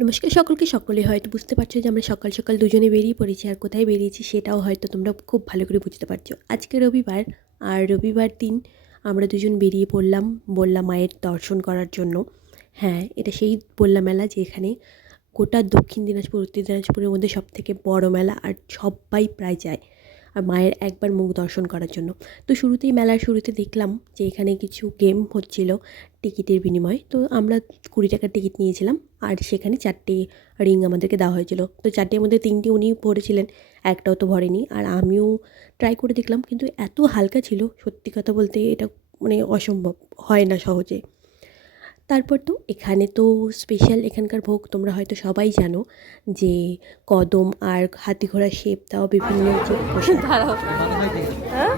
নমস্কার সকলকে, সকলে হয়তো বুঝতে পারছ যে আমরা সকাল সকাল দুজনে বেরিয়ে পড়েছি আর কোথায় বেরিয়েছি সেটাও হয়তো তোমরা খুব ভালো করে বুঝতে পারছ। আজকে রবিবার আর রবিবার দিন আমরা দুজন বেরিয়ে পড়লাম বললাম মায়ের দর্শন করার জন্য। হ্যাঁ এটা সেই বললাম মেলা যে এখানে গোটা দক্ষিণ দিনাজপুর, উত্তর দিনাজপুরের মধ্যে সব থেকে বড় মেলা আর সবাই প্রায় যায়। আর মায়ের একবার মুখ দর্শন করার জন্য। তো শুরুতেই মেলার শুরুতে দেখলাম যে এখানে কিছু গেম হচ্ছিল টিকিটের বিনিময়ে। তো আমরা কুড়ি টাকার টিকিট নিয়েছিলাম আর সেখানে চারটে রিং আমাদেরকে দেওয়া হয়েছিল। তো চারটের মধ্যে তিনটে উনি ভরেছিলেন, একটাও তো ভরেনি। আর আমিও ট্রাই করে দেখলাম কিন্তু এত হালকা ছিল, সত্যি কথা বলতে এটা মানে অসম্ভব, হয় না সহজে। তারপর তো এখানে তো স্পেশাল এখানকার ভোগ তোমরা হয়তো সবাই জানো যে কদম আর হাতি ঘোড়া শেপ দেওয়া বিভিন্ন যে প্রসাদ হ্যাঁ?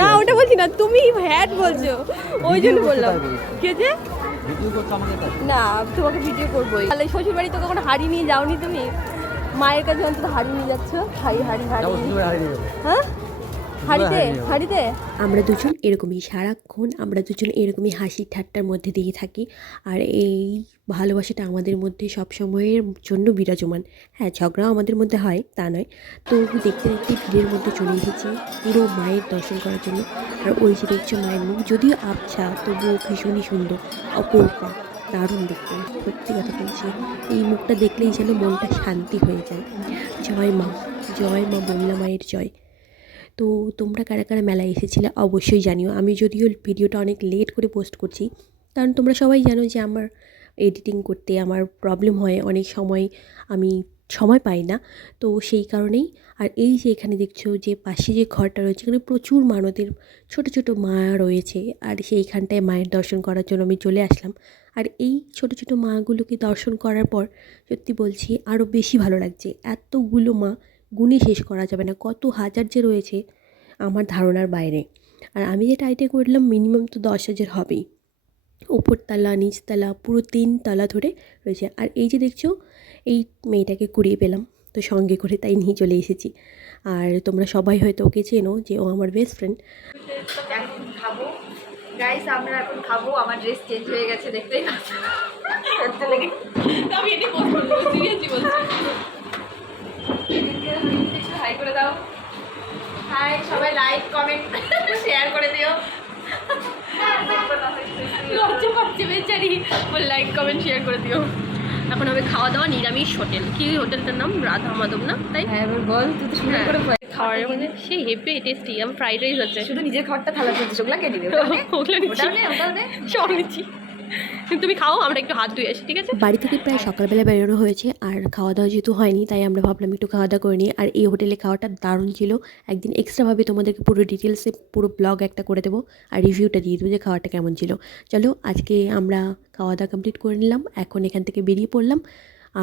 না ওটা বলছি না তুমি হ্যাট বলছো। ওই জন্য বললাম। কে যে? না তোমাকে ভিডিও করবোই। তাহলে শ্বশুর বাড়ি তো কখনো হাড়ি নিয়ে যাওনি তুমি? মায়ের কাছে অন্তত হাড়ি নিয়ে যাচ্ছ? হাড়ি হাড়ি হাড়ি। হ্যাঁ? হাড়িতে? হাড়িতে? আমরা দুজন এরকমই সারাক্ষণ আমরা দুজন এরকমই হাসি ঠাট্টার মধ্যে দিয়ে থাকি। আর এই ভালোবাসাটা আমাদের মধ্যে সব সময়ের জন্য বিরাজমান। হ্যাঁ ঝগড়াও আমাদের মধ্যে হয় তা নয়। তো দেখতে দেখতে ভিড়ের মধ্যে চলে এসেছি পুরো মায়ের দর্শন করার জন্য। আর ওই যে দেখছ মায়ের মুখ যদিও আবছা তবুও ভীষণই সুন্দর অপূর্বা দারুণ দেখতে, সত্যি কথা বলছি। এই মুখটা দেখলেই যেন মনটা শান্তি হয়ে যায়। জয় মা জয় মা বললা মায়ের জয়। তো তোমরা কারা কারা মেলায় এসেছিলে অবশ্যই জানিও। আমি যদিও ভিডিওটা অনেক লেট করে পোস্ট করছি, কারণ তোমরা সবাই জানো যে আমার এডিটিং করতে আমার প্রবলেম হয়। অনেক সময় আমি সময় পাই না। তো সেই কারণেই আর এই যে এখানে দেখছ যে পাশে যে ঘরটা রয়েছে, এখানে প্রচুর মানতের ছোট ছোট মা রয়েছে। আর সেইখানটায় মায়ের দর্শন করার জন্য আমি চলে আসলাম। আর এই ছোট ছোট মাগুলোকে দর্শন করার পর সত্যি বলছি আরও বেশি ভালো লাগছে। এতগুলো মা গুণে শেষ করা যাবে না, কত হাজার যে রয়েছে আমার ধারণার বাইরে। আর আমি যেটা আইডিয়া করলাম মিনিমাম তো দশ হাজার হবেই। ওপরতলা নিচতলা পুরো তিন তলা ধরে রয়েছে। আর এই যে দেখছ, এই মেয়েটাকে কুড়িয়ে পেলাম। তো সঙ্গে করে তাই নিয়ে চলে এসেছি। আর তোমরা সবাই হয়তো ওকে চেনো যে ও আমার বেস্ট ফ্রেন্ড খাব। গাইস আমরা এখন খাব। আমার ড্রেস চেঞ্জ হয়ে গেছে বলছি। হাই করে দাও। হাই সবাই লাইক কমেন্ট শেয়ার করে দিও। লজ্জা পাচ্ছে বেচারি। লাইক কমেন্ট শেয়ার করে দিও। এখন হবে খাওয়া দাওয়া নিরামিষ হোটেল। কি হোটেলটার নাম? রাধা মাধব না? তাই? হ্যাঁ এবার বল তুই তো সুন্দর করে খাওয়ার মধ্যে সেই হেপি টেস্টি আমার ফ্রাইড রাইস আছে শুধু নিজের খাবারটা থালা চলছে ওগুলা কে দিবে ওগুলো সব নিচ্ছি। তুমি খাও, আমরা একটু হাত ধুয়ে আসি, ঠিক আছে? বাড়ি থেকে প্রায় সকালবেলা বেরোনো হয়েছে, আর খাওয়া দাওয়া যেহেতু হয়নি, তাই আমরা ভাবলাম একটু খাওয়া দাওয়া করে নিই। আর এই হোটেলে খাওয়াটা দারুণ ছিল। একদিন এক্সট্রাভাবে তোমাদেরকে পুরো ডিটেলসে পুরো ব্লগ একটা করে দেবো, আর রিভিউটা দিয়ে দেবো যে খাওয়াটা কেমন ছিল। চলো, আজকে আমরা খাওয়া দাওয়া কমপ্লিট করে নিলাম, এখন এখান থেকে বেরিয়ে পড়লাম।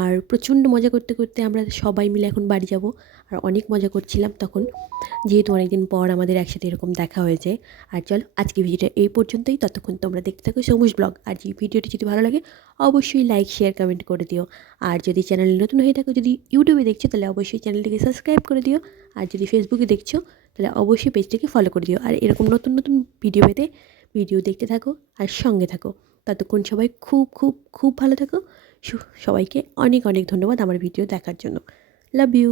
আর প্রচণ্ড মজা করতে করতে আমরা সবাই মিলে এখন বাড়ি যাব। আর অনেক মজা করছিলাম তখন, যেহেতু অনেকদিন পর আমাদের একসাথে এরকম দেখা হয়েছে। আর চলো আজকে ভিডিওটা এই পর্যন্তই। ততক্ষণ তোমরা দেখতে থাকো সবুজ ব্লগ। আর যে ভিডিওটি যদি ভালো লাগে, অবশ্যই লাইক শেয়ার কমেন্ট করে দিও। আর যদি চ্যানেলে নতুন হয়ে থাকো, যদি ইউটিউবে দেখছ, তাহলে অবশ্যই চ্যানেলটিকে সাবস্ক্রাইব করে দিও। আর যদি ফেসবুকে দেখছ, তাহলে অবশ্যই পেজটিকে ফলো করে দিও। আর এরকম নতুন নতুন ভিডিও পেতে ভিডিও দেখতে থাকো আর সঙ্গে থাকো। ততক্ষণ সবাই খুব খুব খুব ভালো থাকো। সবাইকে অনেক অনেক ধন্যবাদ আমার ভিডিও দেখার জন্য। Love you